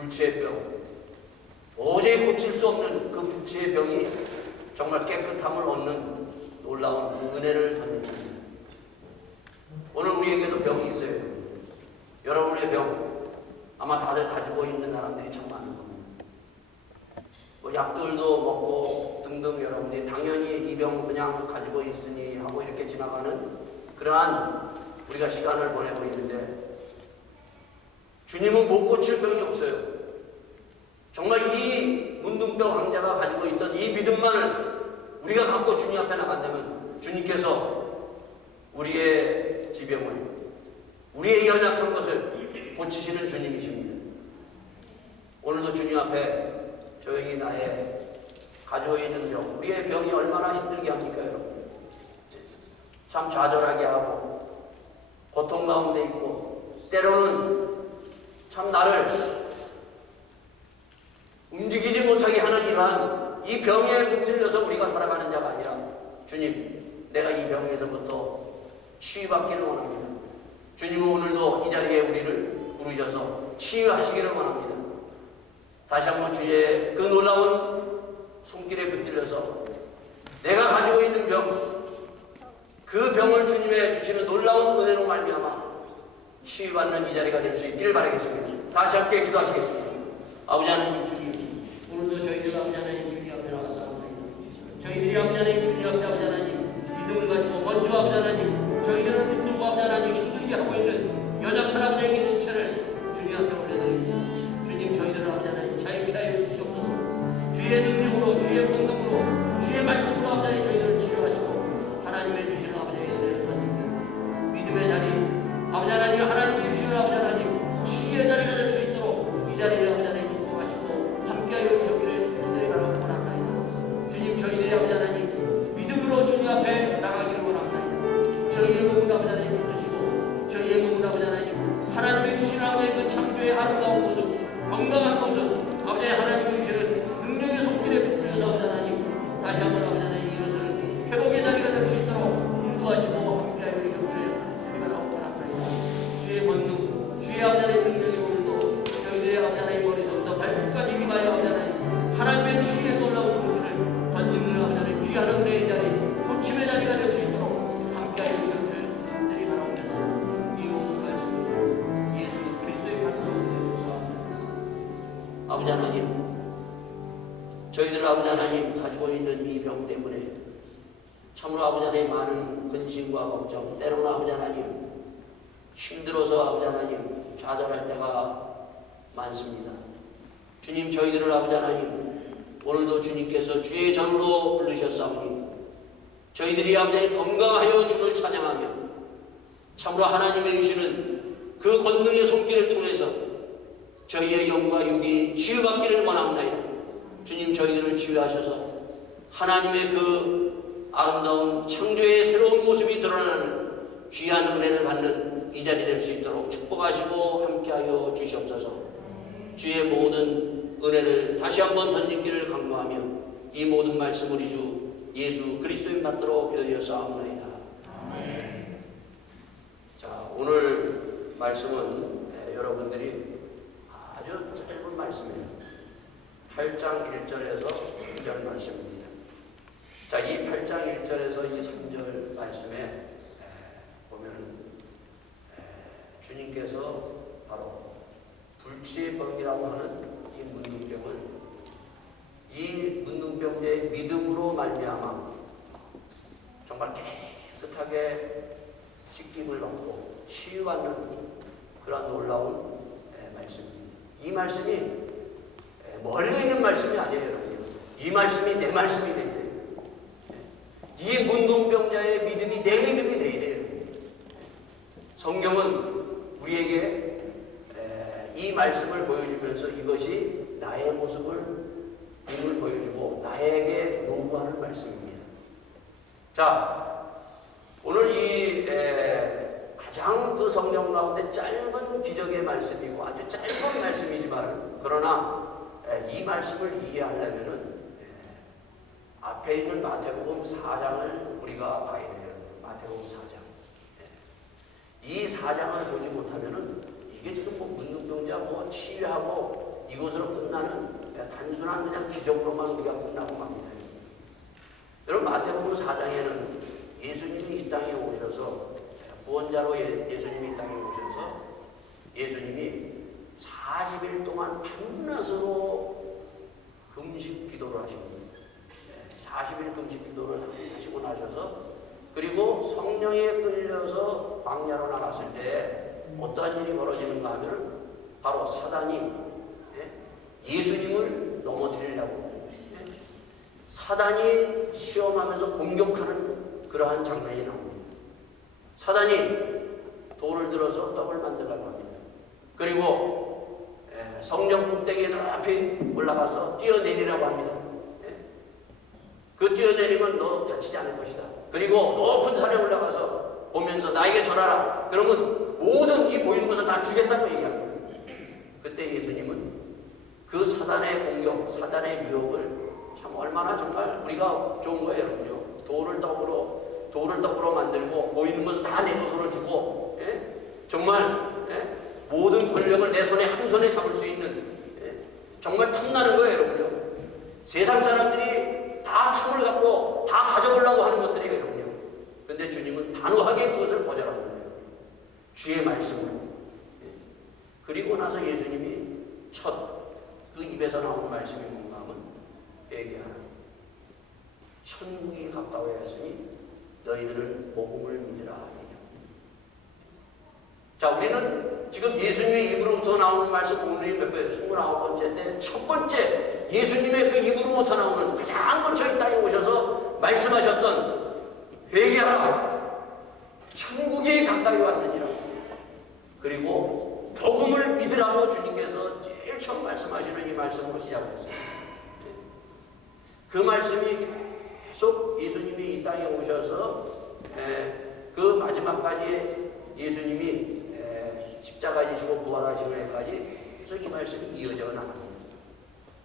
불치의 병, 도저히 고칠 수 없는 그 불치의 병이 정말 깨끗함을 얻는 놀라운 은혜를 던집니다. 오늘 우리에게도 병이 있어요. 여러분의 병 아마 다들 가지고 있는 사람들이 참 많은 겁니다. 뭐 약들도 먹고 등등 여러분들이 당연히 이 병 그냥 가지고 있으니 하고 이렇게 지나가는 그러한 우리가 시간을 보내고 있는데, 주님은 못 고칠 병이 없어요. 정말 이 문둥병 환자가 가지고 있던 이 믿음만을 우리가 갖고 주님 앞에 나간다면 주님께서 우리의 지병을, 우리의 연약한 것을 고치시는 주님이십니다. 오늘도 주님 앞에 저희 나의 가지고 있는 병, 우리의 병이 얼마나 힘들게 합니까, 여러분? 참 좌절하게 하고 고통 가운데 있고, 때로는 참 나를 움직이지 못하게 하는 이러한 이 병에 붙들려서 우리가 살아가는 자가 아니라, 주님, 내가 이 병에서부터 치유받기를 원합니다. 주님은 오늘도 이 자리에 우리를 부르셔서 치유하시기를 원합니다. 다시 한번 주의 그 놀라운 손길에 붙들려서 내가 가지고 있는 병, 그 병을 주님의 주시는 놀라운 은혜로 말미암아 치유받는 이 자리가 될 수 있기를 바라겠습니다. 다시 함께 기도하시겠습니다. 아버지 하나님, 주님, 오늘도 저희들 아버지 하나님 주님 앞에 나왔사옵나이다. 저희들이 아버지 하나님 주님 앞에 아버지 하나님 믿음을 가지고 먼저 아버지 하나님 저희들을 붙들고 아버지 하나님 힘들게 하고 있는 연약한 아버지 하나님의 지체를 주님 앞에 올려드립니다. 주님, 저희들을 아버지 하나님 자유케 하여 주시옵소서. 주의 능력으로, 주의 권능으로, 주의 말씀으로 아버지 하나님 저희들을 치료하시고 하나님의 주시는 아버지 하나님을 던지세요. 믿음의 자리, 아버지 하나님, 하나님이 주시는 아버지 하나님 치유의 자리가 될 수 있도록 이 자리를 아버지 하나님 축복하시고 함께하여 주셨기를 간절히 바라고 원합니다. 주님, 저희들이 아버지 하나님 믿음으로 주님 앞에 나가기를 원합니다. 저희의 몸을 아버지 하나님 붙드시고 저희의 몸을 아버지 하나님 하나님의 주시는 아버지 그 창조의 아름다운 모습, 건강한 모습, 아버지 하나님의 주시는 능력의 손길에 붙들려서 아버지 하나님 다시 한번 아버지 하나님 이것을 회복의 자리가 될 수 있도록 인도하시고 함께하여 주셨기를 바라고 원합니다. 주의 권능, 주의 아버지 하나님 능력이 오늘도 저희들의 아버지 하나님 머리서부터 발끝까지 위하여 아버지 하나님 하나님의 주의 놀라운 종들을 던지는 아버지 하나님 귀한 은혜의 자리, 고침의 자리가 될 수 있도록 함께하여 주셨기를 간절히 바라옵니다. 이 모든 말씀 예수 그리스도의 이름으로 기도합니다. 아버지 하나님, 저희들 아버지 하나님 가지고 있는 이 병 때문에 참으로 아버지 하나님 많은 근심과 걱정, 때로는 아버지 하나님 힘들어서 아버지 하나님 좌절할 때가 많습니다. 주님, 저희들을 아버지 하나님 오늘도 주님께서 주의 전으로 부르셨사오니 저희들이 아버지 하나님 건강하여 주를 찬양하며 참으로 하나님의 주시는 그 권능의 손길을 통해서 저희의 영과 육이 치유받기를 원합니다. 주님, 저희들을 치유하셔서 하나님의 그 아름다운 창조의 새로운 모습이 드러나는 귀한 은혜를 받는 이 자리 될 수 있도록 축복하시고 함께하여 주시옵소서. 주의 모든 은혜를 다시 한번 던지기를 강구하며 이 모든 말씀 우리 주 예수 그리스도인 받도록 기도드렸사옵나이다. 아멘. 자, 오늘 말씀은 여러분들이 아주 짧은 말씀이에요. 8장 1절에서 3절 말씀입니다. 자, 이 8장 1절에서 이 3절 말씀에 보면 주님께서 바로 불치의 병이라고 하는 이 문둥병을 이 문둥병자의 믿음으로 말미암아 정말 깨끗하게 씻김을 받고 치유받는 그런 놀라운 말씀입니다. 이 말씀이 멀리 있는 말씀이 아니에요, 여러분. 이 말씀이 내 말씀이 돼야 돼요. 이 문둥병자의 믿음이 내 믿음이 돼야 돼요. 성경은 우리에게 이 말씀을 보여주면서 이것이 나의 힘을 보여주고 나에게 요구하는 말씀입니다. 자, 오늘 이 가장 그 성경 가운데 짧은 기적의 말씀이고 아주 짧은 말씀이지만 그러나 이 말씀을 이해하려면은 앞에 있는 마태복음 4장을 우리가 봐야 돼요. 마태복음 4장. 이 4장을 보지 못하면은 이게 지금 뭐 문둥병자 뭐 치유하고 이것으로 끝나는 단순한 그냥 기적으로만 우리가 끝나고 맙니다. 여러분, 마태복음 4장에는 예수님이 이 땅에 오셔서 구원자로 예수님이 이 땅에 오셔서 예수님이 40일 동안 밤낮으로 금식 기도를 하시고 40일 금식 기도를 하시고 나셔서 그리고 성령에 끌려서 광야로 나갔을 때 어떠한 일이 벌어지는가 하면 바로 사단이 예수님을 넘어뜨리려고 사단이 시험하면서 공격하는 그러한 장면이 나옵니다. 사단이 돌을 들어서 떡을 만들려고 합니다. 그리고 성령 꼭대기에 높이 올라가서 뛰어내리라고 합니다. 그 뛰어내리면 너 다치지 않을 것이다. 그리고 높은 산에 올라가서 보면서 나에게 절하라. 그러면 모든 이 보이는 것을 다 주겠다고 얘기합니다. 그때 예수님은 그 사단의 공격, 사단의 유혹을 참 얼마나 정말 우리가 좋은 거예요. 여러분요. 돌을 떡으로 만들고 보이는 것을 다 내 것으로 주고 정말 모든 권력을 내 손에 한 손에 잡을 수 있는 정말 탐나는 거예요. 여러분요. 세상 사람들이 다 탐을 갖고 다 가져보려고 하는 것들이에요. 여러분요. 근데 주님은 단호하게 그것을 거절하는 거예요. 주의 말씀으로. 그리고 나서 예수님이 첫 그 입에서 나오는 말씀이 뭔가 하면 회개하라. 천국이 가까워졌으니 너희들은 복음을 믿으라. 자, 우리는 지금 예수님의 입으로부터 나오는 말씀 오늘이 몇 번째? 29번째인데 첫 번째 예수님의 그 입으로부터 나오는 가장 먼저 이 땅에 오셔서 말씀하셨던 회개하라. 천국이 가까이 왔느니라. 그리고 복음을 믿으라고 주님께서 제일 처음 말씀하시는 이 말씀으로 시작했어요. 그 말씀이 계속 예수님이 이 땅에 오셔서 그 마지막까지 예수님이 십자가 지시고 부활하시는 데까지 계속 이 말씀이 이어져 나갑니다.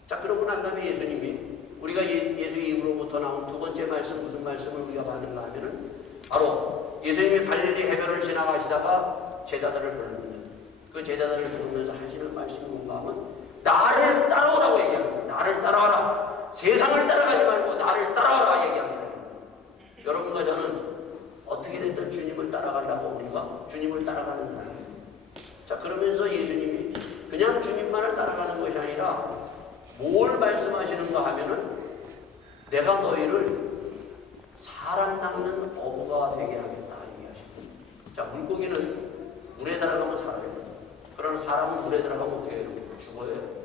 자, 그러고 난 다음에 예수님이 우리가 예수의 입으로부터 나온 두 번째 말씀 무슨 말씀을 우리가 받는가 하면은 바로 예수님이 갈릴리 해변을 지나가시다가 제자들을 부릅니다. 그 제자들을 부르면서 하시는 말씀이 뭔가 하면 나를 따라오라고 얘기합니다. 나를 따라와라. 세상을 따라가지 말고 나를 따라와라 얘기합니다. 여러분과 저는 어떻게 됐든 주님을 따라가려고 우리가 주님을 따라가는 사람이에요. 자, 그러면서 예수님이 그냥 주님만을 따라가는 것이 아니라 뭘 말씀하시는가 하면은 내가 너희를 사람 낚는 어부가 되게 하겠다 얘기하십니다. 자, 물고기는 물에 들어가면 살아요. 그러나 사람은 물에 들어가면 어떻게 해요? 죽어요.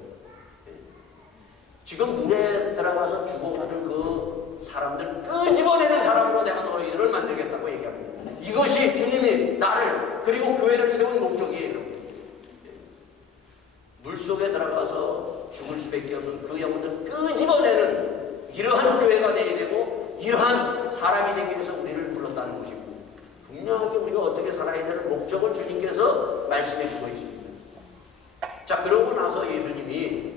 지금 물에 들어가서 죽어가는 그 사람들 끄집어내는 사람으로 내가 너희들을 만들겠다고 얘기합니다. 이것이 주님이 나를 그리고 교회를 세운 목적이에요. 물속에 들어가서 죽을 수밖에 없는 그 영혼들을 끄집어내는 이러한 교회가 되어야 되고 이러한 사람이 되기 위해서 우리를 불렀다는 것이고 분명하게 우리가 어떻게 살아야 되는 목적을 주님께서 말씀해 주고 있습니다. 자, 그러고 나서 예수님이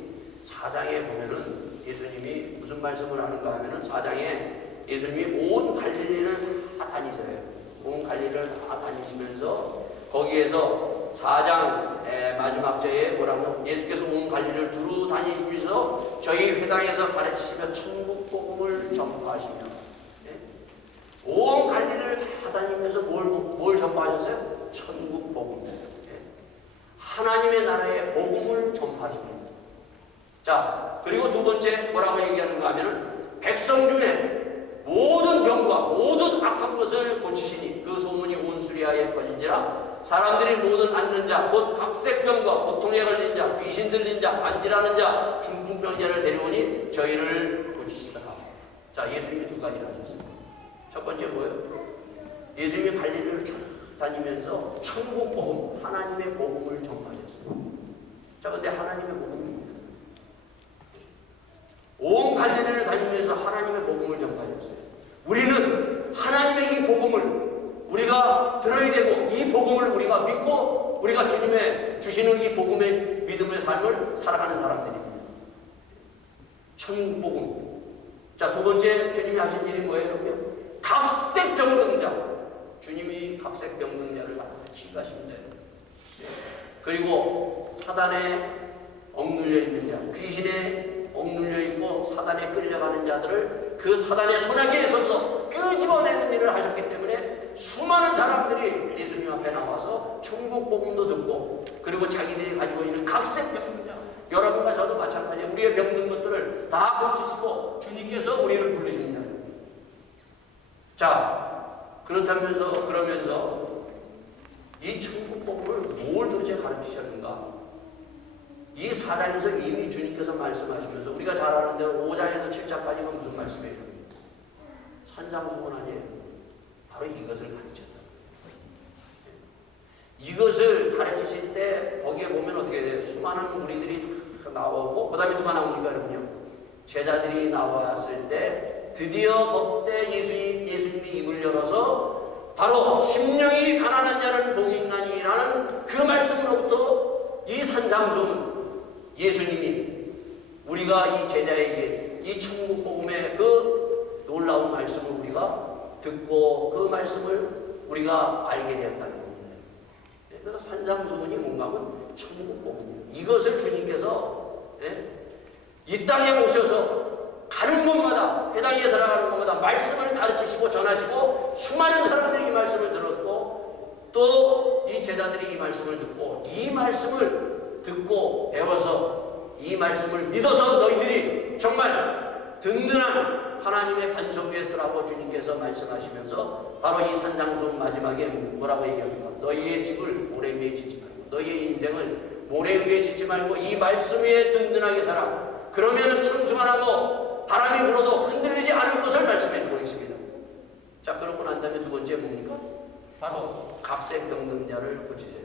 4장에 보면은 예수님이 무슨 말씀을 하는가 하면은 4장에 예수님이 온 갈릴리를 다 다니셔요. 온 갈릴리를 다 다니시면서 거기에서 4장 마지막 절에 뭐라고 예수께서 온 갈릴리를 두루 다니시면서 저희 회당에서 가르치시며 천국 복음을 전파하시며 온 갈릴리를 다 다니면서 뭘 전파하셨어요? 천국 복음. 하나님의 나라의 복음을 전파하십니다. 자, 그리고 두 번째 뭐라고 얘기하는가 하면은 백성 중에 모든 병과 모든 악한 것을 고치시니 그 소문이 온 수리아에 퍼진지라 사람들이 모든 앓는 자 곧 각색병과 고통에 걸린 자 귀신 들린 자 간질하는 자 중풍병자를 데려오니 저희를 고치시더라. 자, 예수님이 두 가지를 하셨어요. 첫 번째 뭐예요? 예수님이 갈릴리를 쭉 다니면서 천국 복음, 하나님의 복음을 전파하셨어요. 자, 근데 하나님의 복음입니다. 온 갈릴리를 다니면서 하나님의 복음을 전파하셨어요. 우리는 하나님의 이 복음을 우리가 들어야 되고 이 복음을 우리가 믿고 우리가 주님의 주시는 이 복음의 믿음의 삶을 살아가는 사람들입니다. 천국 복음. 자, 두 번째 주님이 하신 일이 뭐예요? 각색병등자. 주님이 각색병등자를 다 치유하십니다. 그리고 사단의 억눌려 있는 자, 귀신에 억눌려 있고 사단에 끌려가는 자들을 그 사단의 소나기에서 끄집어내는 일을 하셨기 때문에 수많은 사람들이 예수님 앞에 나와서 천국 복음도 듣고, 그리고 자기들이 가지고 있는 각색 병자, 여러분과 저도 마찬가지예요. 우리의 병든 것들을 다 고치시고 주님께서 우리를 부르십니다. 자, 그러면서 이 천국 복음을 뭘 도대체 가르치셨는가? 이 4장에서 이미 주님께서 말씀하시면서 우리가 잘 아는 대로 5장에서 7장까지가 무슨 말씀이에요? 산상수훈 아니에요? 바로 이것을 가르쳤다. 이것을 가르치실 때 거기에 보면 어떻게 돼요? 수많은 우리들이 나오고, 그 다음에 누가 나옵니까, 여러분요? 제자들이 나왔을 때 드디어 그때 예수님이 입을 열어서 바로 심령이 가난한 자는 복이 있나니라는 그 말씀으로부터 이 산상수훈, 예수님이 우리가 이 제자에게 이 천국 복음의 그 놀라운 말씀을 우리가 듣고 그 말씀을 우리가 알게 되었다는 겁니다. 그래서 산상수훈이 뭔가 하면 천국 복음이에요. 이것을 주님께서 이 땅에 오셔서 가는 곳마다, 해당에 들어가는 곳마다 말씀을 가르치시고 전하시고, 수많은 사람들이 이 말씀을 들었고, 또 이 제자들이 이 말씀을 듣고, 이 말씀을 듣고 배워서 이 말씀을 믿어서 너희들이 정말 든든한 하나님의 반석 위에 서라고 주님께서 말씀하시면서 바로 이 산상수훈 마지막에 뭐라고 얘기합니까? 너희의 집을 모래 위에 짓지 말고, 너희의 인생을 모래 위에 짓지 말고 이 말씀 위에 든든하게 살아. 그러면 천수만 하고 바람이 불어도 흔들리지 않을 것을 말씀해주고 있습니다. 자, 그러고 난 다음에 두 번째 뭡니까? 바로 각색병든 자를 고치세요.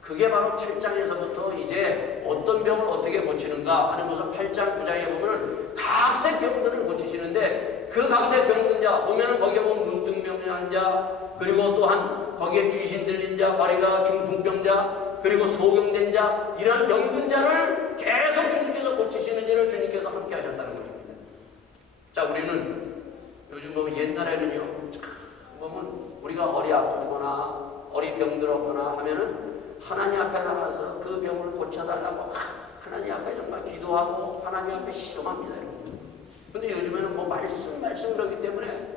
그게 바로 8장에서부터 이제 어떤 병을 어떻게 고치는가 하는 것을 8장, 9장에 보면은 각색병들을 고치시는데, 그 각색병든 자 보면은 거기에 보면 문둥병한 자, 그리고 또한 거기에 귀신 들린 자, 거리가 중풍병자, 그리고 소경된 자, 이런 병든 자를 계속 주님께서 고치시는 일을 주님께서 함께 하셨다는 것입니다. 자, 우리는 요즘 보면 옛날에는요, 보면 우리가 어리 아프거나 어리 병들었거나 하면은 하나님 앞에 나가서 그 병을 고쳐달라고 하나님 앞에 정말 기도하고 하나님 앞에 시험합니다. 근데 요즘에는 뭐 말씀 그러기 때문에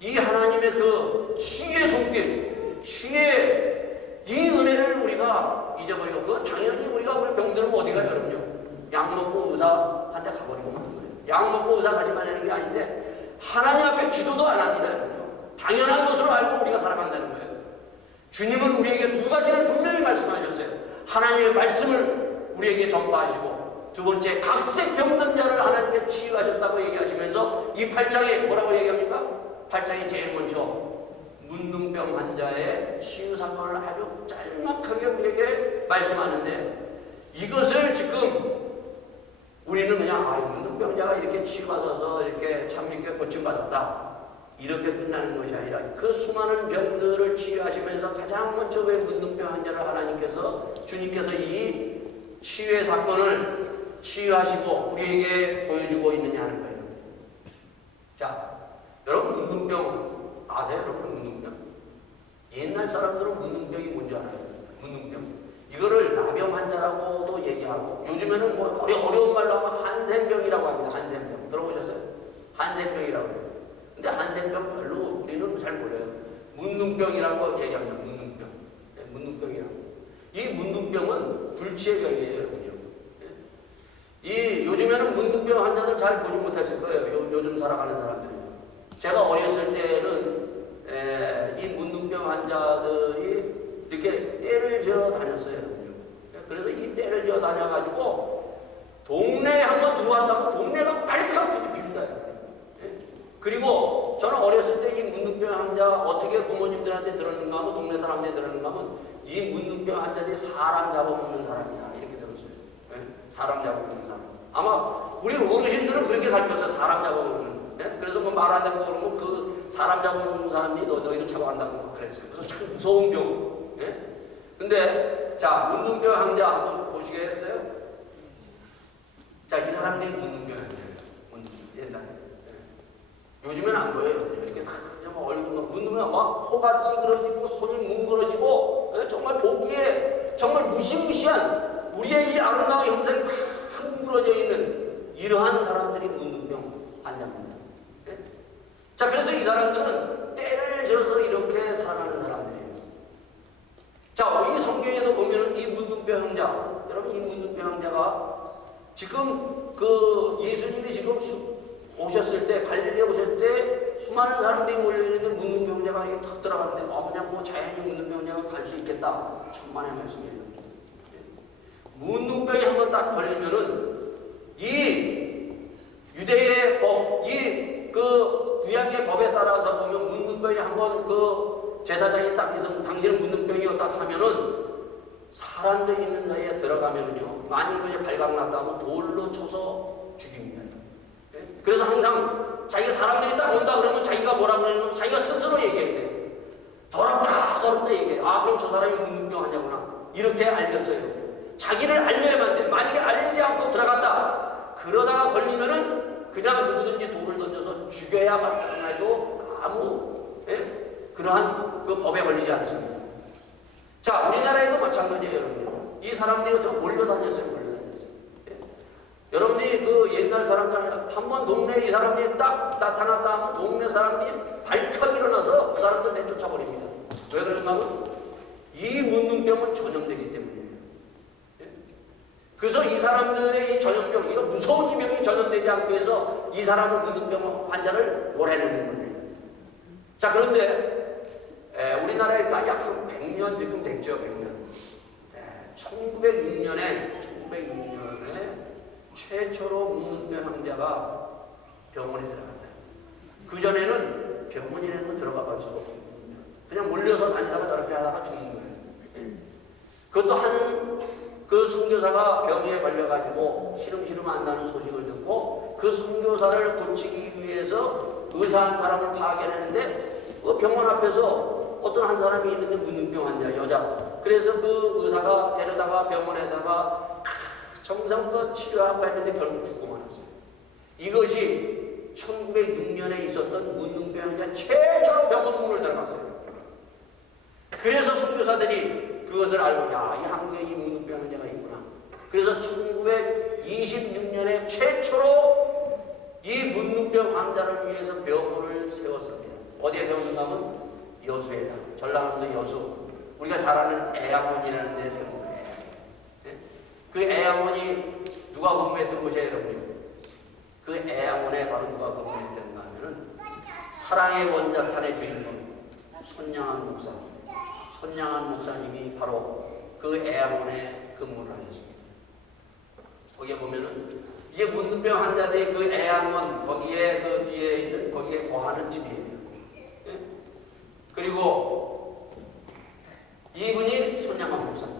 이 하나님의 그 치유의 손길, 치유의 이 은혜를 우리가 잊어버리고, 그거 당연히 우리 병들면 어디 가요, 여러분요? 약 먹고 의사한테 가버리고 마는 거예요. 약 먹고 의사 가지만 하는 게 아닌데 하나님 앞에 기도도 안 합니다, 여러분요. 당연한 것으로 알고 우리가 살아간다는 거예요. 주님은 우리에게 두 가지를 분명히 말씀하셨어요. 하나님의 말씀을 우리에게 전파하시고, 두 번째 각색병든 자를 하나님께 치유하셨다고 얘기하시면서 이 8장에 뭐라고 얘기합니까? 8장에 제일 먼저 문둥병 환자의 치유 사건을 아주 짤막하게 우리에게 말씀하는데, 이것을 지금 우리는 그냥 문둥병자가 이렇게 치유받아서 이렇게 참밌게 고침받았다, 이렇게 끝나는 것이 아니라 그 수많은 병들을 치유하시면서 가장 먼저 왜 문둥병 환자를 하나님께서, 주님께서 이 치유의 사건을 치유하시고 우리에게 보여주고 있느냐 하는 거예요. 자, 여러분 문둥병 아세요? 여러분 문둥병? 옛날 사람들은 문둥병이 뭔지 알아요? 문둥병. 이거를 나병 환자라고도 얘기하고, 요즘에는 뭐 어려운 말로 하면 한센병이라고 합니다. 한센병. 들어보셨어요? 한센병이라고 해요. 근데 한센병 별로 우리는 잘 몰라요. 문둥병이라고 얘기합니다. 문둥병. 네, 문둥병이라고. 이 문둥병은 불치의 병이에요, 여러분요. 이 요즘에는 문둥병 환자들 잘 보지 못했을 거예요. 요즘 살아가는 사람들이. 제가 어렸을 때는 이 문둥병 환자들이 이렇게 떼를 지어 다녔어요. 그래서 이 떼를 지어 다녀가지고 동네에 한번 들어왔다고 동네가 발칵 뒤집힙니다. 그리고 저는 어렸을 때 이 문둥병 환자 어떻게 부모님들한테 들었는가 하면, 동네 사람들이 들었는가 하면, 이 문둥병 환자들이 사람 잡아먹는 사람이다, 이렇게 들었어요. 사람 잡아먹는 사람. 아마 우리 어르신들은 그렇게 가르쳤어요. 사람 잡아먹는. 그래서 뭐 말 안 듣고 그러면 그 사람 잡아먹는 사람이 너희들 잡아간다고 그랬어요. 그래서 참 무서운 병. 근데 자, 문둥병 환자 한번 보시겠어요? 자, 이 사람들이 문둥병 환자예요. 옛날에. 요즘엔 안 보여요. 이렇게 다 얼굴 문둥병 막 코가 찌그러지고 손이 뭉그러지고, 정말 보기에 정말 무시무시한 우리의 이 아름다운 형상이 다 흐물어져 있는 이러한 사람들이 문둥병 환자입니다. 예? 자, 그래서 이 사람들은 때를 지어서 이렇게 살아가는 사람들이에요. 자, 이 성경에도 보면 이 문둥병 형자, 여러분 이 문둥병 형자가 지금 그 예수님이 지금 오셨을 때, 갈릴리에 오셨을 때 수많은 사람들이 몰려있는데 문둥병자가 탁 들어가는데 그냥 뭐 자연히 문둥병자가 갈 수 있겠다. 천만의 말씀이에요. 문둥병이 한번 딱 걸리면은 이 유대의 법, 이 그 구약의 법에 따라서 보면 문둥병이 한번 그 제사장이 딱 해서 당신은 문둥병이었다 하면은 사람들이 있는 사이에 들어가면은요, 만일 그게 발각났다 하면 돌로 쳐서 죽입니다. 그래서 항상 자기가 사람들이 딱 온다 그러면 자기가 뭐라고 그러냐면 자기가 스스로 얘기해야 돼. 더럽다, 더럽다 얘기해. 그럼 저 사람이 문둥병 하냐구나. 이렇게 알렸어요. 자기를 알려야만 돼. 만약에 알리지 않고 들어갔다. 그러다가 걸리면은 그냥 누구든지 돌을 던져서 죽여야 마땅해도 아무 그러한 그 법에 걸리지 않습니다. 자, 우리나라에도 마찬가지예요, 여러분들. 이 사람들이 몰려다녔어요. 여러분들이 그 옛날 사람들 한번 동네에 이 사람들이 딱 나타났다 하면 동네 사람들이 발칵 일어나서 그 사람들 내쫓아버립니다. 왜 그런가 하면 이 문둥병은 전염되기 때문이에요. 그래서 이 사람들의 이 전염병, 이거 무서운 이 병이 전염되지 않기 위해서 이 사람은 문둥병 환자를 몰아내는 거예요. 자, 그런데 우리나라에 약 100년 지금 됐죠. 100년. 1906년에 최초로 문둥병 환자가 병원에 들어갔다. 그전에는 병원이라는 들어가 볼 수가 없어요. 그냥 몰려서 다니다가 저렇게 하다가 죽는 거예요. 그것도 한 그 선교사가 병에 걸려가지고 시름시름 안 나는 소식을 듣고 그 선교사를 고치기 위해서 의사 한 사람을 파견했는데 그 병원 앞에서 어떤 한 사람이 있는데 문둥병 환자, 여자. 그래서 그 의사가 데려다가 병원에다가 정성껏 치료하고 했는데 결국 죽고 말았어요. 이것이 1906년에 있었던 문둥병 환자 최초로 병원 문을 들어갔어요. 그래서 선교사들이 그것을 알고 이 한국에 이 문둥병 환자가 있구나. 그래서 1926년에 최초로 이 문둥병 환자를 위해서 병원을 세웠습니다. 어디에 세웠는가 하면 여수에다. 전라남도 여수. 우리가 잘 아는 애양원이라는 데 세운 거예요. 그 애양원이 누가 근무했던 곳이에요, 여러분? 그 애양원에 바로 누가 근무했던가 하면은 사랑의 원자탄의 주인공 손양한 목사. 손양한 목사님이 바로 그 애양원에 근무를 하셨습니다. 거기에 보면은 이게 문둥병 환자들이 그 애양원 거기에 그 뒤에 있는 거기에 거하는 집이에요. 그리고 이분이 손양한 목사님.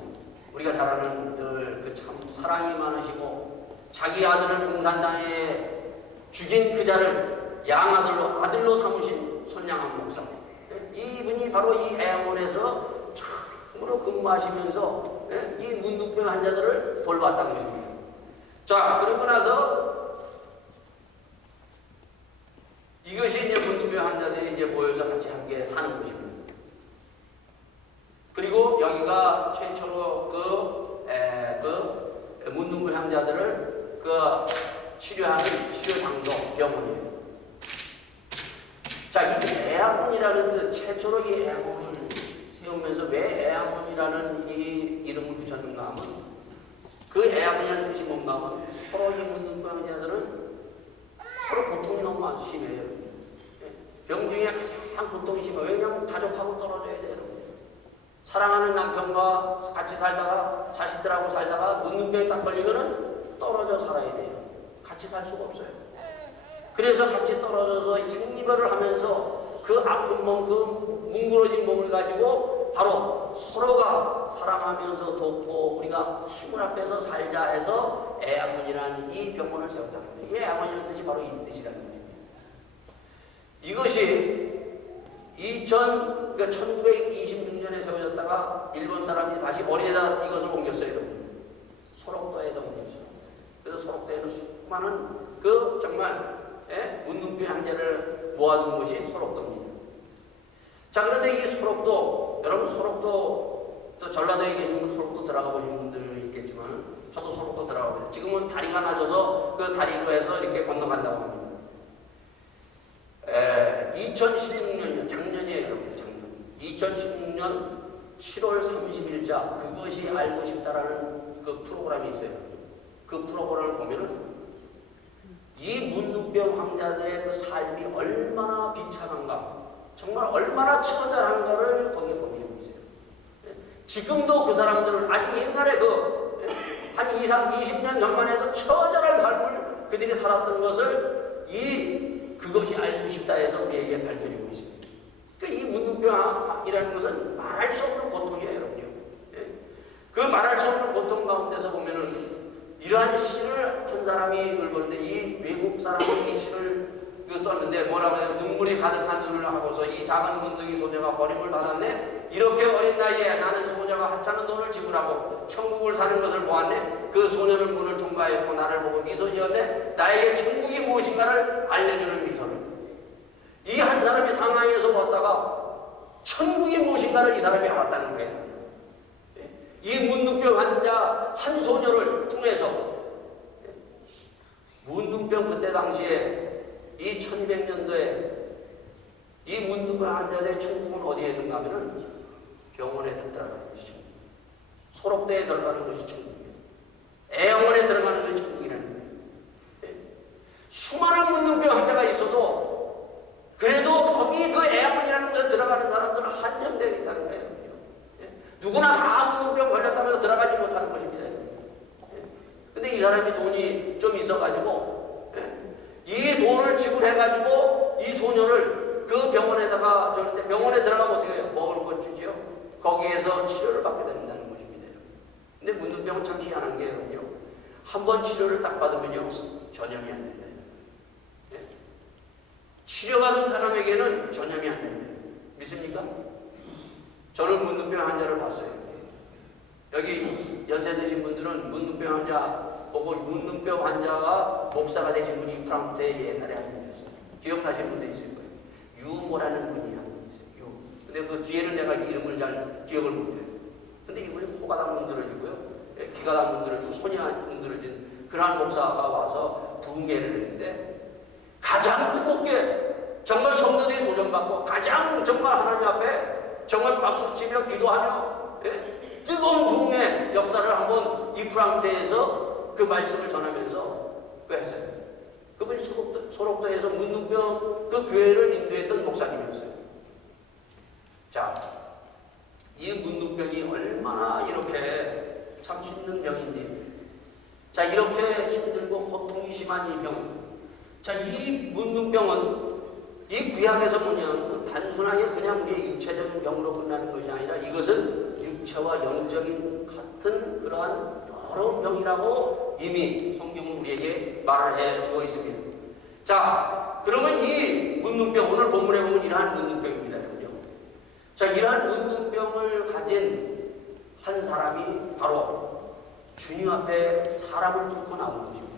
우리가 잘 아는 그 참 사랑이 많으시고 자기 아들을 공산당에 죽인 그 자를 아들로 삼으신 손양한 목사님. 이분이 바로 이 애양원에서 참으로 근무하시면서 이 문둥병 환자들을 돌봤다는 겁니다. 자, 그러고 나서 이것이 이제 문둥병 환자들이 이제 모여서 같이 함께 사는 곳입니다. 그리고 여기가 최초로 그 문둥병 환자들을 치료하는 치료 장소 병원이에요. 자, 이 애양원이라는 뜻, 최초로 이 애양원을 세우면서 왜 애양원이라는 이 이름을 붙였는가 하면 그 애양원이라는 뜻이 뭔가 하면 서로 이 문둥병 환자들은 서로 고통이 너무 심해요. 병 중에 가장 고통이 심해요. 왜냐하면 가족하고 떨어져야 돼요. 사랑하는 남편과 같이 살다가 자식들하고 살다가 문둥병이 딱 걸리면은 떨어져 살아야 돼요. 같이 살 수가 없어요. 그래서 같이 떨어져서 생리별을 하면서 그 아픈 몸, 그 뭉그러진 몸을 가지고 바로 서로가 사랑하면서 돕고 우리가 힘을 합해서 살자 해서 애양원이라는 이 병원을 세웠다는 거예요. 이 애양원이라는 뜻이 바로 이 뜻이라는 거예요. 이것이 1926년에 세워졌다가 일본 사람들이 다시 어디에다 이것을 옮겼어요. 소록도에다 옮겼어요. 그래서 소록도에는 수많은 그 정말 문둥병 환자를 모아둔 곳이 소록도입니다. 자, 그런데 이 소록도, 여러분 소록도 또 전라도에 계신 분 소록도 들어가 보신 분들이 있겠지만 저도 소록도 들어가거든요. 지금은 다리가 낮아서 그 다리로 해서 이렇게 건너간다고 합니다. 2016년이요. 작년이에요, 여러분. 작년. 2016년 7월 30일자 그것이 알고 싶다라는 그 프로그램이 있어요. 그 프로그램을 보면은 이 문둥병 환자들의 그 삶이 얼마나 비참한가, 정말 얼마나 처절한가를 거기에 보여주고 있어요. 지금도 그 사람들은 아주 옛날에 한 20년 전만 해도 처절한 삶을 그들이 살았던 것을 그것이 알고 싶다 해서 우리에게 밝혀주고 있습니다. 그러니까 이 문둥병이라는 것은 말할 수 없는 고통이에요, 여러분요. 그 말할 수 없는 고통 가운데서 보면은 이러한 시를 한 사람이 읽었는데, 이 외국 사람이 이 시를 썼는데 뭐라고 해요? 눈물이 가득한 눈을 하고서 이 작은 문둥이 소녀가 버림을 받았네. 이렇게 어린 나이에 나는 소녀가 하찮은 돈을 지불하고 천국을 사는 것을 보았네. 그 소녀는 문을 통과했고 나를 보고 미소 지었네. 나에게 천국이 무엇인가를 알려주는 미소를. 이 한 사람이 상하이에서 왔다가 천국이 무엇인가를 이 사람이 알았다는 거예요. 이 문둥병 환자 한 소녀를 통해서, 문둥병 그때 당시에 이 1200년도에 이 문둥병 환자들의 천국은 어디에 있는가 하면은 병원에 들어가는 것이 천국, 소록대에 들어가는 것이 천국이에요. 애영원에 들어가는 것이 천국이라는 거예요. 수많은 문둥병 환자가 있어도 그래도 거기 그 애영원이라는 곳에 들어가는 사람들은 한정되어 있다는 거예요. 누구나 다 문둥병 걸렸다고 해서 들어가지 못하는 것입니다. 근데 이 사람이 돈이 좀 있어가지고 이 돈을 지불해가지고 이 소녀를 그 병원에다가 저런데, 병원에 들어가면 어떻게 해요? 먹을 것 주죠. 거기에서 치료를 받게 된다는 것입니다. 근데 문둥병은 참 희한한 게요. 한번 치료를 딱 받으면요, 전염이 안 됩니다. 치료받은 사람에게는 전염이 안 됩니다. 믿습니까? 저는 문둥병 환자를 봤어요. 여기 연세 드신 분들은 문둥병 환자 보고, 문둥병 환자가 목사가 되신 분이 프랑스에 옛날에 한 분 있었어요. 기억나시는 분들 있을 거예요. 유모라는 분이 한 분 있어요. 유. 근데 그 뒤에는 내가 이름을 잘 기억을 못해요. 근데 이분이 코가 다 문드러지고요, 귀가 다 문드러지고 손이 문드러진 그러한 목사가 와서 붕괴를 했는데, 가장 뜨겁게 정말 성도들이 도전받고 가장 정말 하나님 앞에 정말 박수치며 기도하며 뜨거운 부흥의 역사를 한번 이 프랑스에서 그 말씀을 전하면서 했어요. 그분이 소록도에서 문둥병 그 교회를 인도했던 목사님이었어요. 자, 이 문둥병이 얼마나 이렇게 참 힘든 병인지, 자, 이렇게 힘들고 고통이 심한 이 병, 자, 이 문둥병은 이 구약에서 보면 단순하게 그냥 우리의 육체적인 병으로 끝나는 것이 아니라 이것은 육체와 영적인 같은 그러한 어려운 병이라고 이미 성경은 우리에게 말을 해 주고 있습니다. 자, 그러면 이 문둥병, 오늘 본문에 보면 이러한 문둥병입니다. 자, 이러한 문둥병을 가진 한 사람이 바로 주님 앞에 사람을 뚫고 나온 것입니다.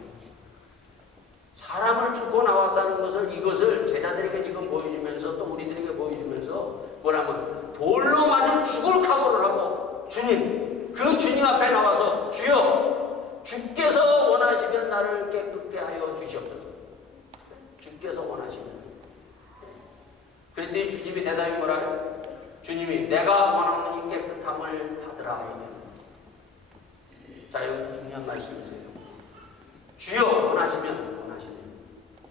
사람을 뚫고 나왔다는 것을, 이것을 제자들에게 지금 보여주면서 또 우리들에게 보여주면서 뭐라면 돌로 맞은 죽을 각오를 하고 그 주님 앞에 나와서 주여, 주께서 원하시면 나를 깨끗게 하여 주시옵소서. 주께서 원하시면. 그랬더니 주님이 대답이 뭐라요? 주님이 내가 원하는 이 깨끗함을 받으라 하면. 자, 여기 중요한 말씀이세요. 주여 원하시면,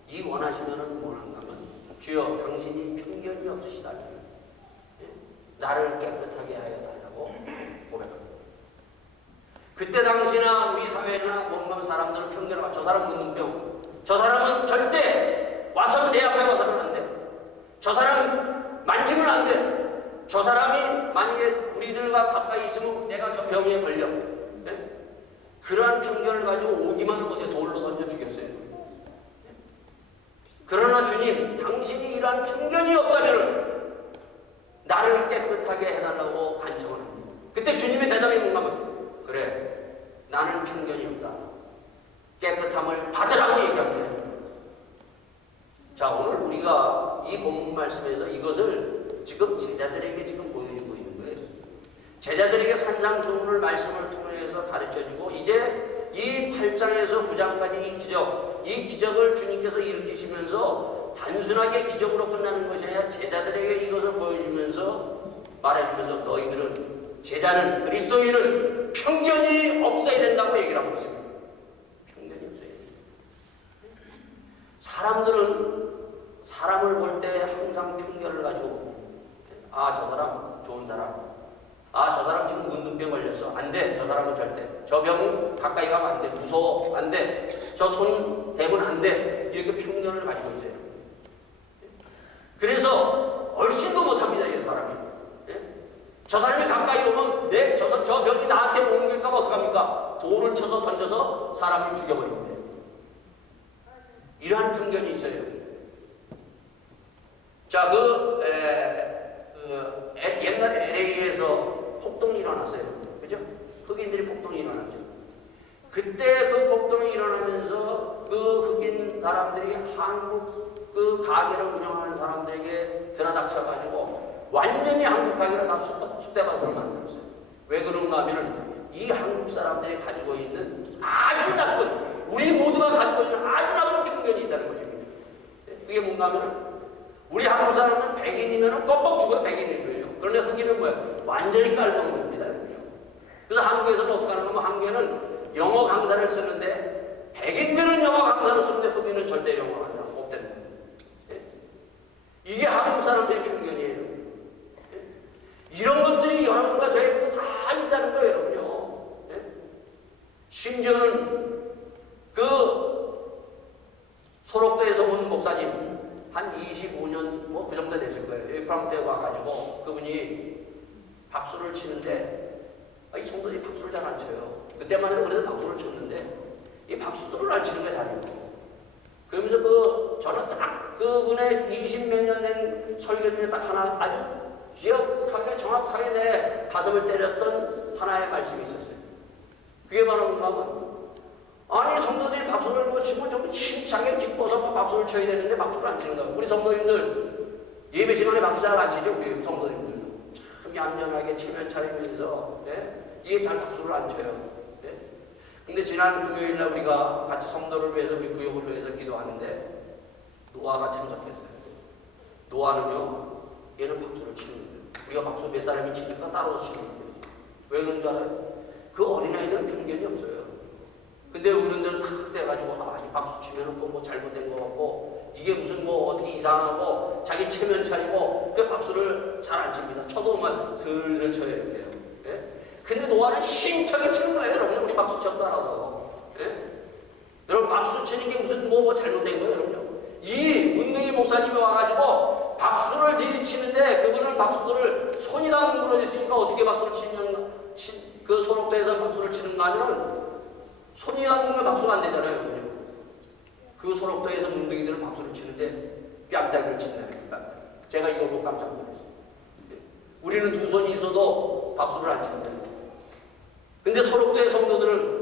이 원하시면은 뭐한가 하면 주여 당신이 편견이 없으시다면 나를 깨끗하게 하여 달라고 고백합니다. 그때 당시나 우리 사회나 뭔가 사람들은 편견을 갖고, 저 사람 문둥병, 저 사람은 절대 와서는 내 앞에 와서는 안 돼, 저 사람 만지면 안 돼, 저 사람이 만약에 우리들과 가까이 있으면 내가 저 병에 걸려, 그러한 편견을 가지고 오기만 하면 어디 돌로 던져 죽였어요. 그러나 주님, 당신이 이러한 편견이 없다면 나를 깨끗하게 해달라고 간청을 합니다. 그때 주님의 대답이 뭔가 하면 그래, 나는 편견이 없다, 깨끗함을 받으라고 얘기합니다. 자, 오늘 우리가 이 본문 말씀에서 이것을 지금 제자들에게 지금 보여주고 있는 거예요. 제자들에게 산상수훈을 말씀을 통해 통해서 가르쳐주고 이제 이 8장에서 9장까지 이 기적을 주님께서 일으키시면서 단순하게 기적으로 끝나는 것이 아니라 제자들에게 이것을 보여주면서 말해주면서 너희들은 제자는 그리스도인은 편견이 없어야 된다고 얘기를 하고 있습니다. 편견이 없어야 된다. 사람들은 사람을 볼 때 항상 편견을 가지고 아, 저 사람 좋은 사람, 아, 저 사람 지금 문둥병 걸렸어, 안 돼, 저 사람은 절대, 저 병 가까이 가면 안 돼, 무서워, 안 돼, 저 손 대면 안 돼, 이렇게 편견을 가지고 있어요. 그래서 얼씬도 못합니다, 이 사람이. 저 사람이 가까이 오면 저 병이 나한테 옮길까 봐 어떡합니까? 돌을 쳐서 던져서 사람을 죽여버립니다. 이러한 편견이 있어요. 자, 옛날에 LA에서 폭동이 일어났어요. 그죠? 흑인들이 폭동이 일어났죠. 그때 그 폭동이 일어나면서 그 흑인 사람들이 한국 그 가게를 운영하는 사람들에게 들어닥쳐가지고 완전히 한국 가게를 다 쑥대밭으로 만들었어요. 왜 그런가 하면 이 한국 사람들이 가지고 있는 아주 나쁜, 우리 모두가 가지고 있는 아주 나쁜 편견이 있다는 것입니다. 그게 뭔가 하면 우리 한국 사람은 백인이면 껌뻑 죽어 백인일 거예요. 그런데 흑인은 뭐야? 완전히 깔보는 겁니다. 그래서 한국에서는 어떻게 하는 거면 한국에는 영어 강사를 쓰는데 백인들은 영어 강사를 쓰는데 흑인은 절대 영어 강사 못 되는 거예요. 이게 한국 사람들의 편견이에요. 이런 것들이 여러분과 저에게도 다 있다는 거예요, 여러분요. 심지어는 그 소록도에서 온 목사님 한 25년 뭐 그 정도 됐을 거예요. 여기 프랑스에 와가지고 그분이 박수를 치는데 이 성도들이 박수를 잘 안 쳐요. 그때만 해도 그래도 박수를 쳤는데 이 박수들을 안 치는 게 잘해요. 그러면서 저는 딱 그분의 20몇 년 된 설교 중에 딱 하나 아주 기억하게 정확하게 내 가슴을 때렸던 하나의 말씀이 있었어요. 그게 바로 뭔가 하면 아니 성도들이 박수를 뭐 치면 좀 힘차게 기뻐서 박수를 쳐야 되는데 박수를 안 치는 거예요. 우리 성도님들 예배 시간에 박수 잘 안 치죠? 우리 성도님들도 참 얌전하게 치면 차리면서 이게 잘 박수를 안 쳐요. 근데 지난 금요일날 우리가 같이 성도를 위해서 우리 구역을 위해서 기도하는데 노아가 참석했어요. 노아는요 얘는 박수를 치는 거예요. 우리가 박수 몇 사람이 치니까 따라서 치는 거예요. 왜 그런 줄 알아요? 그 어린아이들은 편견이 없어요. 근데 어른들은 탁 돼가지고 이 박수 치면 뭐 잘못된 거 같고 이게 무슨 뭐 어떻게 이상하고 자기 체면 차리고 그 박수를 잘 안 칩니다. 쳐도만 슬슬 쳐요 이렇게요. 근데 노아는 힘차게 치는 거예요. 여러분 우리 박수 쳐 따라서. 여러분 박수 치는 게 무슨 뭐 잘못된 거예요 여러분요. 이 문둥이 목사님이 와가지고 박수를 들이치는데 그분은 박수들을 손이 다 뭉그러져 있으니까 어떻게 박수를 치면 그 소록도에서 박수를 치는가 하면 손이 다 뭉그러면 박수가 안 되잖아요. 그 소록도에서 문둥이들은 박수를 치는데 뺨따기를 친다는 뺨따기. 제가 이걸 보고 깜짝 놀랐어요. 우리는 두 손이 있어도 박수를 안 치는데 근데 소록도의 성도들은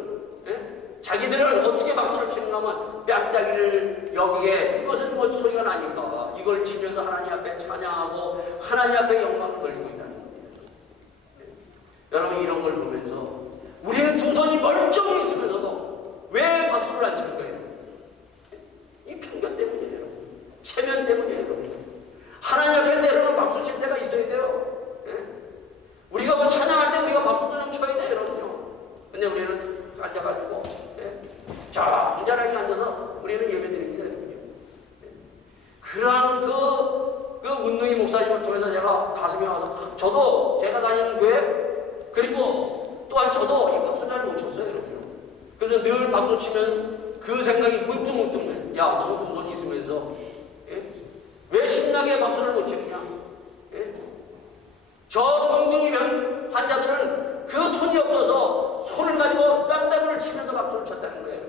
자기들은 어떻게 박수를 치는가 하면 뺨따기를 여기에 이것은 뭐 소리가 나니까 이걸 치면서 하나님 앞에 찬양하고 하나님 앞에 영광을 돌리고 있다는 겁니다. 여러분 이런 걸 보면서 우리는 두 손이 멀쩡히 있으면서도 왜 박수를 안 치는 거예요? 이 편견 때문이에요. 여러분. 체면 때문이에요. 여러분. 하나님 앞에 때로는 박수 칠 때가 있어야 돼요. 우리가 뭐 찬양할 때 우리가 박수도 좀 쳐야 돼요. 여러분요. 근데 우리는 앉아가지고 잔잔하게 앉아서 우리는 예배드립니다. 그러한 그 문둥이 목사님을 통해서 제가 가슴에 와서 저도 제가 다니는 교회 그리고 또한 저도 이 박수 잘 못 쳤어요. 여러분. 그래서 늘 박수 치면 그 생각이 문득문득 야 너는 두 손이 있으면서 왜 신나게 박수를 못 치느냐. 저 문둥이 환자들은 그 손이 없어서 손을 가지고 뺨따구를 치면서 박수를 쳤다는 거예요.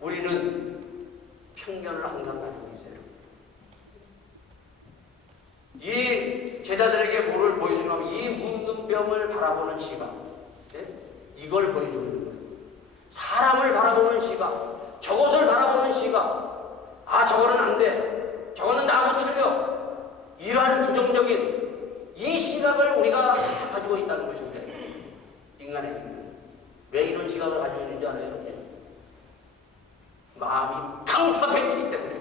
우리는 편견을 항상 가지고 있어요. 이 제자들에게 뭐를 보여주냐면 이 문둥병을 바라보는 시각, 이걸 보여주는 거예요. 사람을 바라보는 시각, 저것을 바라보는 시각, 아 저거는 안 돼, 저거는 나하고 틀려, 이러한 부정적인 이 시각을 우리가 다 가지고 있다는 것입니다. 인간에게. 왜 이런 시각을 가지고 있는지 알아요? 마음이 강팍해지기 때문에.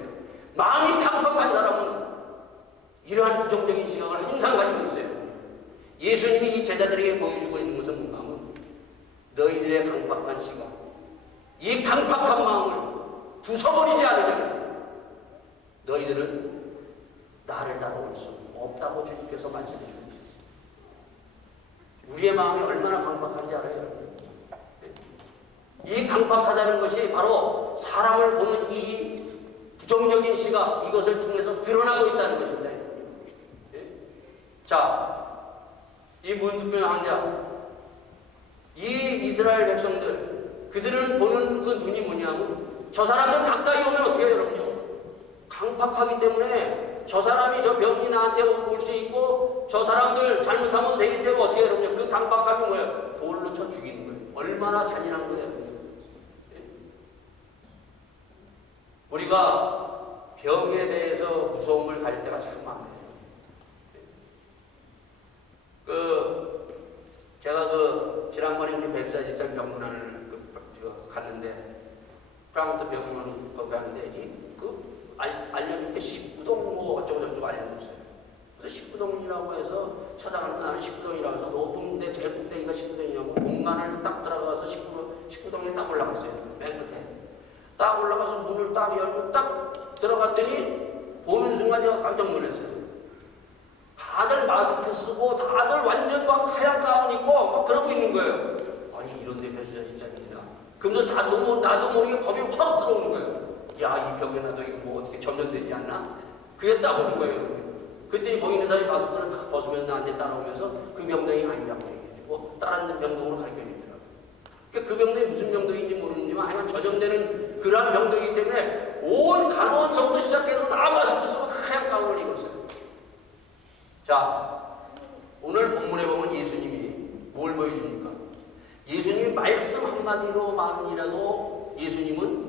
마음이 강팍한 사람은 이러한 부정적인 시각을 항상 가지고 있어요. 예수님이 이 제자들에게 보여주고 있는 것은 뭔가 너희들의 강팍한 시각, 이 강팍한 마음을 부숴버리지 않으면 너희들은 나를 따라올 수 없다고 주님께서 말씀해 주셨어요. 우리의 마음이 얼마나 강팍한지 알아요? 이 강팍하다는 것이 바로 사람을 보는 이 부정적인 시각, 이것을 통해서 드러나고 있다는 것입니다. 자, 이 문둥병 황자, 이 이스라엘 백성들, 그들은 보는 그 눈이 뭐냐면, 저 사람들 가까이 오면 어떻게 해요, 여러분요? 강팍하기 때문에 저 사람이 저 병이 나한테 올 수 있고, 저 사람들 잘못하면 되기 때문에 어떻게 해요, 여러분요? 그 강팍함이 뭐예요? 돌로 쳐 죽이는 거예요. 얼마나 잔인한 거예요. 우리가 병에 대해서 무서움을 가질 때가 참 많아요. 제가 지난번에 우리 백사지장 병문안을 갔는데, 프랑스 병원 거기 갔는데, 알려줄 때 19동 뭐 어쩌고저쩌고 알려줬어요. 그래서 19동이라고 해서 쳐다가는 나는 19동이라고 해서 높은데 제일 꼭대기가 19동이냐고 공간을 딱 들어가서 19동에 딱 올라갔어요. 맨 끝에. 딱 올라가서 문을 딱 열고 딱 들어갔더니 보는 순간 제가 깜짝 놀랐어요. 다들 마스크 쓰고 다들 완전 막 하얀 가운 입고 막 그러고 있는 거예요. 아니 이런데 배수자 진짜입니다. 그러면서 나도 모르게 겁이 확 들어오는 거예요. 야, 이 병에 나도 이거 뭐 어떻게 전염되지 않나? 그게 딱 오는 거예요. 그때 거기 있는 사람이 마스크를 다 벗으면 나한테 따라오면서 그 병동이 아니라고 얘기해주고 다른 병동으로 가르쳐주더라고요. 그러니까 그 병동이 무슨 병동인지 모르지만 하여간 전염되는 그러한 병동이기 때문에 온 간호원서부터 시작해서 다 마스크 쓰고 하얀 가운을 입었어요. 자, 오늘 본문에 보면 예수님이 뭘 보여줍니까? 예수님이 말씀 한마디로만이라도 예수님은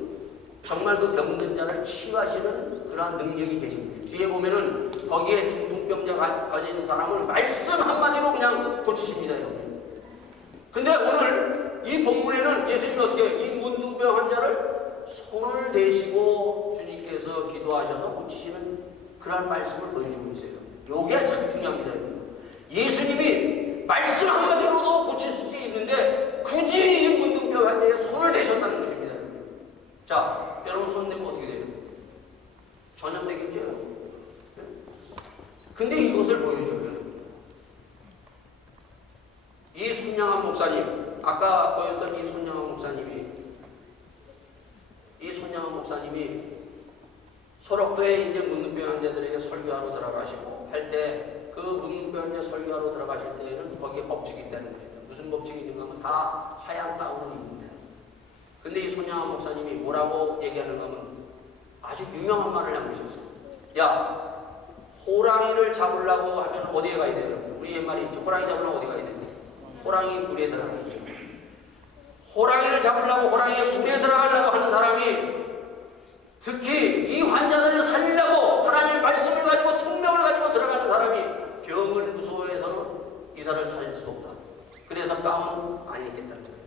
정말 그 병든 자를 치유하시는 그러한 능력이 계신 거예요. 뒤에 보면은 거기에 중풍병자 가진 사람을 말씀 한마디로 그냥 고치십니다. 근데 오늘 이 본문에는 예수님이 어떻게 이 문둥병 환자를 손을 대시고 주님께서 기도하셔서 고치시는 그러한 말씀을 보여주고 있어요. 요게 참 중요합니다. 예수님이 말씀 한마디로도 고칠 수 있는데 굳이 이 문둥병 환자에 손을 대셨다는 것입니다. 자, 여러분 손 대면 어떻게 돼요? 전염되겠죠? 근데 이것을 보여줘요. 이 손양한 목사님, 아까 보였던 이 손양한 목사님이 소록도에 이제 문둥병 환자들에게 설교하러 들어가시고 할 때 그 문둥병 환자 설교하러 들어가실 때에는 거기에 법칙이 있다는 것입니다. 무슨 법칙이 있는가 하면 다 하얀 가운을 입는다. 근데 이 손양한 목사님이 뭐라고 얘기하는가 하면 아주 유명한 말을 남기셨어요. 야, 호랑이를 잡으려고 하면 어디에 가야 돼요? 우리 옛말에 있죠. 호랑이 잡으려면 어디 가야 돼요? 호랑이 굴에 들어가죠. 호랑이를 잡으려고 호랑이의 굴에 들어가려고 하는 사람이 특히 이 환자들을 살리려고 하나님의 말씀을 가지고 생명을 가지고 들어가는 사람이 병을 무서워해서는 이 사람을 살릴 수 없다. 그래서 가운 안 입겠다는 거예요.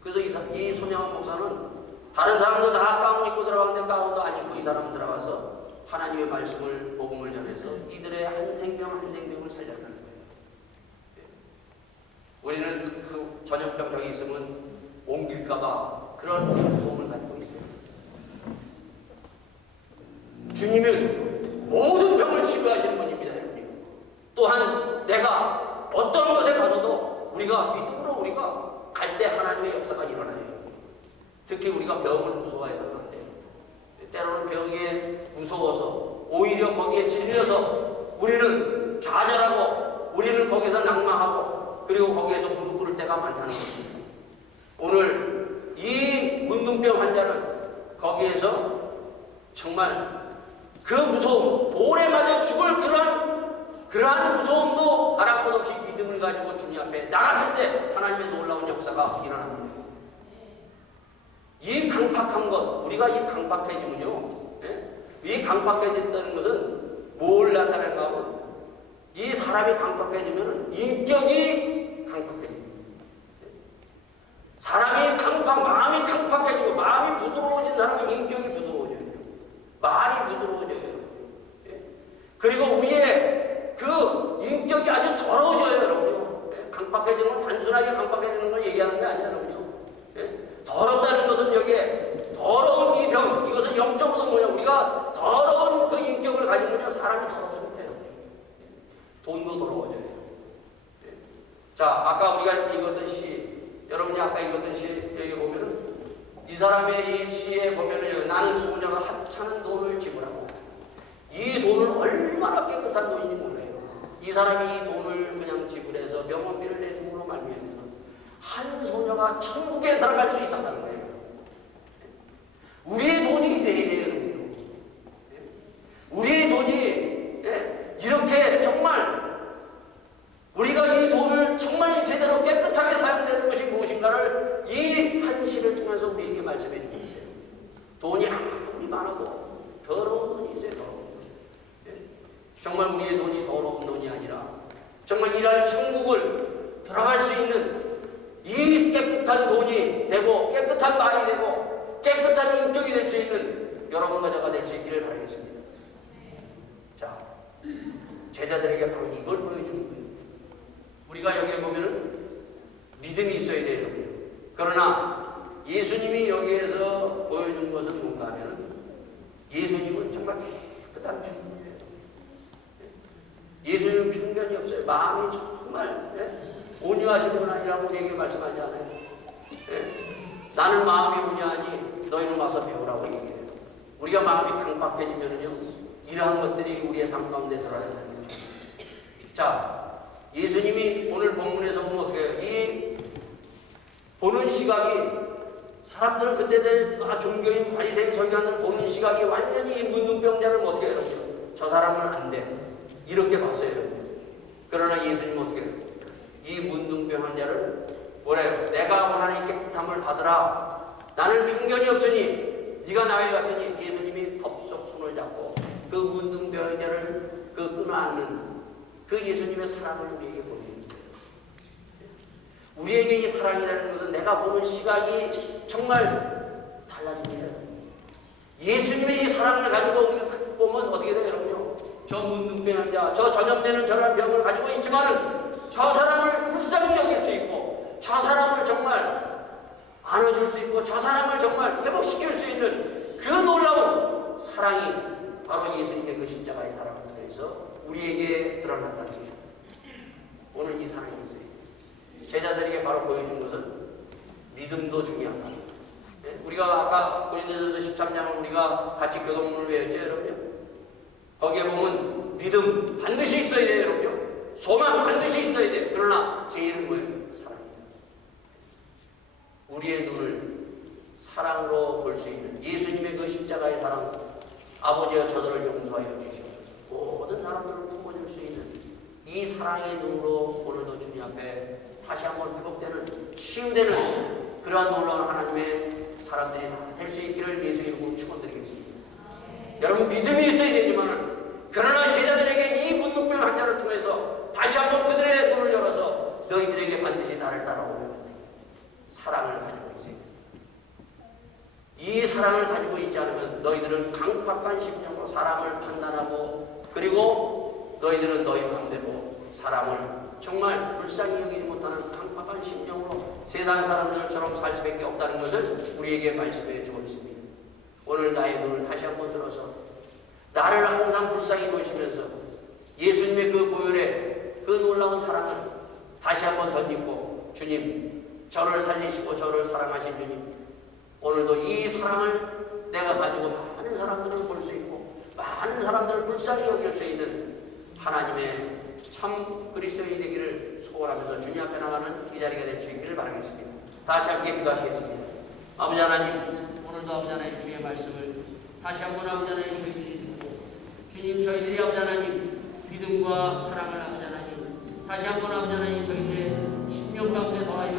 그래서 이 손양한 목사는 다른 사람도 다 가운 입고 들어가는데 가운도 안 입고 이 사람은 들어가서 하나님의 말씀을 복음을 전해서 이들의 한 생명을 살려가는 거예요. 우리는 그 전염병 저기 있으면 옮길까봐 그런 무서움을 가지고 있어요. 주님은 모든 병을 치료하시는 분입니다. 또한 내가 어떤 것에 가서도 우리가 믿음으로 우리가 갈 때 하나님의 역사가 일어나요. 특히 우리가 병을 무서워해서는 안 돼요. 때로는 병에 무서워서 오히려 거기에 질려서 우리는 좌절하고 우리는 거기서 낭망하고 그리고 거기에서 무릎 꿇을 때가 많다는 것입니다. 오늘 이 문둥병 환자는 거기에서 정말 그 무서움, 돌에 맞아 죽을 그러한 무서움도 아랑곳 없이 믿음을 가지고 주님 앞에 나갔을 때 하나님의 놀라운 역사가 일어납니다. 이 강팍한 것, 우리가 이 강팍해지면요, 이 강팍해진다는 것은 뭘 나타내는가 하면 이 사람이 강팍해지면 인격이 강팍해집니다. 사람이 마음이 강팍해지고 마음이 부드러워진 사람은 인격이 부드러워져요. 말이 부드러워져요. 예? 그리고 우리의 그 인격이 아주 더러워져요, 여러분요. 예? 강팍해지는 건 단순하게 강팍해지는 걸 얘기하는 게 아니에요, 여러분요. 예? 더럽다는 것은 여기에 더러운 이 병, 이것은 영적으로 뭐냐, 우리가 더러운 그 인격을 가지면 사람이 더러워지면 돼요. 돈도 더러워져요. 예? 자, 아까 우리가 읽었던 시, 여러분이 아까 읽었던 시 여기 보면은 이 사람의 이 시에 보면은 나는 소녀가 하찮은 돈을 지불하고, 이 돈은 얼마나 깨끗한 돈인지 몰라요. 이 사람이 이 돈을 그냥 지불해서 병원비를 내줌으로 말미암아서 한 소녀가 천국에 들어갈 수 있었다는 거예요. 우리의 돈이 돼야 우리의 돈이 이렇게 정말 우리가 이 돈을 정말 제대로 깨끗하게 사용되는 것이 무엇인가를 이 한 시를 통해서 우리에게 말씀해 주고 있어요. 돈이 아무리 많아도 더러운 돈이 있어요. 더러운 돈. 정말 우리의 돈이 더러운 돈이 아니라 정말 이날 천국을 들어갈 수 있는 이 깨끗한 돈이 되고 깨끗한 말이 되고 깨끗한 인격이 될 수 있는 여러분과 저가 될 수 있기를 바라겠습니다. 자, 제자들에게 바로 이걸 보여주는 거예요. 우리가 여기에 보면은 믿음이 있어야 돼요. 그러나 예수님이 여기에서 보여준 것은 뭔가 하면 예수님은 정말 깨끗한 주님이에요. 예수님은 편견이 없어요. 마음이 정말 온유하신 분 아니라고 우리에게 말씀하지 않아요. 나는 마음이 온유하니 너희는 와서 배우라고 얘기해요. 우리가 마음이 강팍해지면요, 이러한 것들이 우리의 삶 가운데 들어야 되는 거죠. 자, 예수님이 오늘 본문에서 보면 어떻게 해요? 이 보는 시각이, 사람들은 그때 종교인 바리새인 서기관들 보는 시각이 완전히 이 문둥병자를 어떻게 해요? 저 사람은 안 돼, 이렇게 봤어요. 그러나 예수님은 어떻게 해요? 이 문둥병 환자를 뭐래요? 내가 원하는 깨끗함을 받으라. 나는 편견이 없으니 네가 나에 왔으니, 예수님이 덥석 손을 잡고 그 문둥병 환자를 그 끊어안는 그 예수님의 사랑을 우리에게 보여줍니다. 우리에게 이 사랑이라는 것은 내가 보는 시각이 정말 달라집니다. 예수님의 이 사랑을 가지고 우리가 보면 어떻게 돼요, 여러분요? 저 문둥병 환자, 저 전염되는 저런 병을 가지고 있지만은 저 사람을 불쌍히 여길 수 있고, 저 사람을 정말 안아줄 수 있고, 저 사람을 정말 회복시킬 수 있는 그 놀라운 사랑이 바로 예수님의 그 십자가의 사랑을 통해서 우리에게 드러난다는 것입니다. 오늘 이 사랑이 있어요. 제자들에게 바로 보여준 것은 믿음도 중요하다. 우리가 아까 고린도전서 13장을 우리가 같이 교동문을 외웠죠, 여러분요. 거기에 보면 믿음 반드시 있어야 돼요, 여러분요. 소망 반드시 있어야 돼요. 그러나 제일은 뭐예요? 사랑입니다. 우리의 눈을 사랑으로 볼 수 있는 예수님의 그 십자가의 사랑, 아버지가 저들을 용서하여 주시고 모든 사람들을 품어줄 수 있는 이 사랑의 눈으로 오늘도 주님 앞에 다시 한번 회복되는, 치유되는 그러한 놀라운 하나님의 사람들이 될 수 있기를 예수 이름으로 축원드리겠습니다. 여러분, 믿음이 있어야 되지만, 그러나 제자들에게 이 문둥병 환자를 통해서 다시 한번 그들의 눈을 열어서 너희들에게 반드시 나를 따라오면 사랑을 가지고 있어야 돼. 이 사랑을 가지고 있지 않으면 너희들은 강팍한 심령으로 사람을 판단하고, 그리고 너희들은 너희 마음대로 사람을 정말 불쌍히 여기지 못하는 강팍한 심령으로 세상 사람들처럼 살 수밖에 없다는 것을 우리에게 말씀해 주고 있습니다. 오늘 나의 눈을 다시 한번 들어서 나를 항상 불쌍히 보시면서 예수님의 그 보혈의 그 놀라운 사랑을 다시 한번 덧입고, 주님, 저를 살리시고 저를 사랑하신 주님, 오늘도 이 사랑을 내가 가지고 많은 사람들을 볼 수 있고 많은 사람들을 불쌍히 여길 수 있는 하나님의 참 그리스도인이 되기를 소원하면서 주님 앞에 나가는 이 자리가 될 수 있기를 바라겠습니다. 다시 함께 기도하시겠습니다. 아버지 하나님, 오늘도 아버지 하나님 주의 말씀을 다시 한번 아버지 하나님 저희들이 듣고, 주님, 저희들이 아버지 하나님 믿음과 사랑을 아버지 하나님 다시 한번 아버지 하나님 저희들의 심령 가운데 더하여